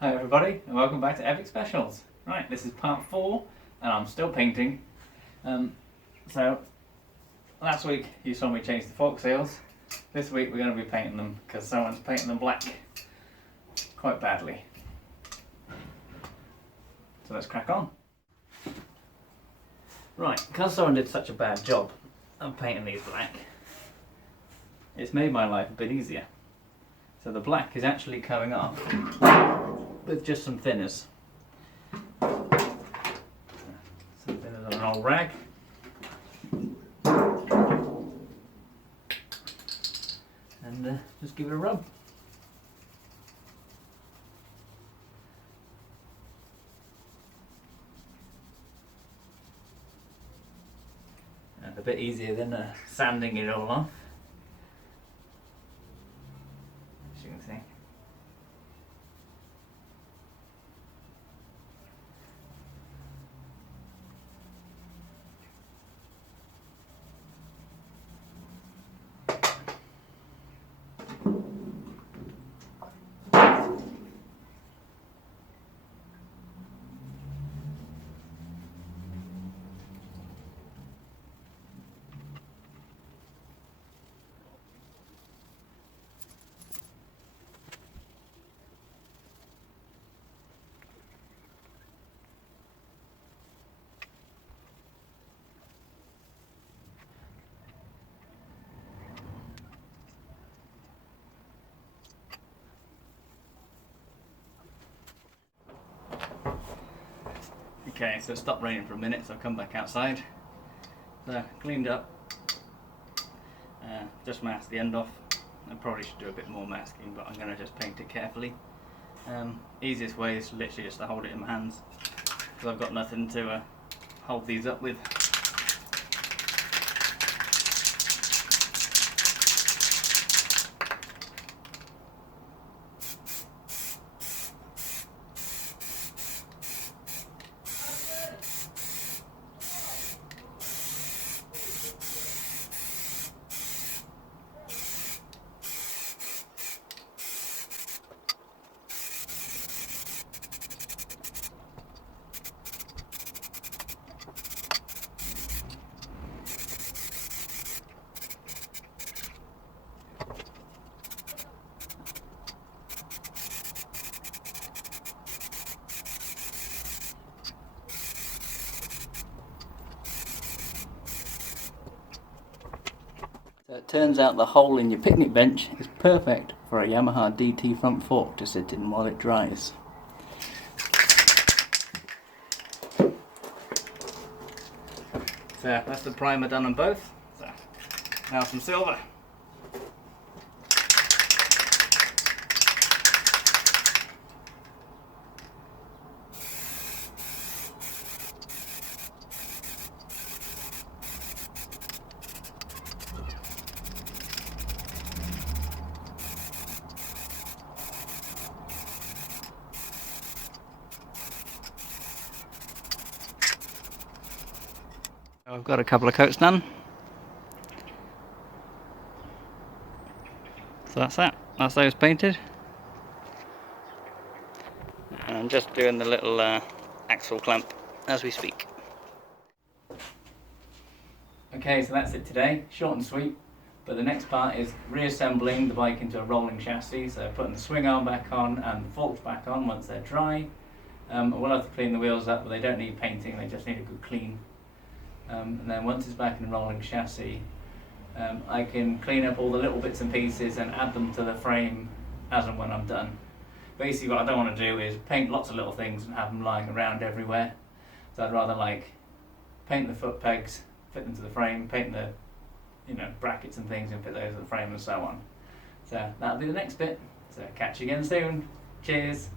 Hi everybody and welcome back to Epic Specials. Right, this is part 4 and I'm still painting. So last week you saw me change the fork seals. This week we're going to be painting them because someone's painting them black quite badly. So let's crack on. Right, because someone did such a bad job of painting these black, it's made my life a bit easier. So the black is actually coming off with just some thinners. Some thinners on an old rag. And just give it a rub. And a bit easier than sanding it all off. As you can see. Okay, so it stopped raining for a minute, so I've come back outside. So, cleaned up. Just masked the end off. I probably should do a bit more masking, but I'm going to just paint it carefully. Easiest way is literally just to hold it in my hands, because I've got nothing to hold these up with. So it turns out the hole in your picnic bench is perfect for a Yamaha DT front fork to sit in while it dries. So that's the primer done on both. So now some silver. I've got a couple of coats done. So that's that. That's those painted. And I'm just doing the little axle clamp as we speak. Okay, so that's it today. Short and sweet. But the next part is reassembling the bike into a rolling chassis. So putting the swing arm back on and the forks back on once they're dry. We'll have to clean the wheels up, but they don't need painting. They just need a good clean. And then once it's back in a rolling chassis, I can clean up all the little bits and pieces and add them to the frame as and when I'm done. Basically what I don't want to do is paint lots of little things and have them lying around everywhere. So I'd rather like paint the foot pegs, fit them to the frame, paint the brackets and things and fit those to the frame and so on. So that'll be the next bit. So catch you again soon. Cheers.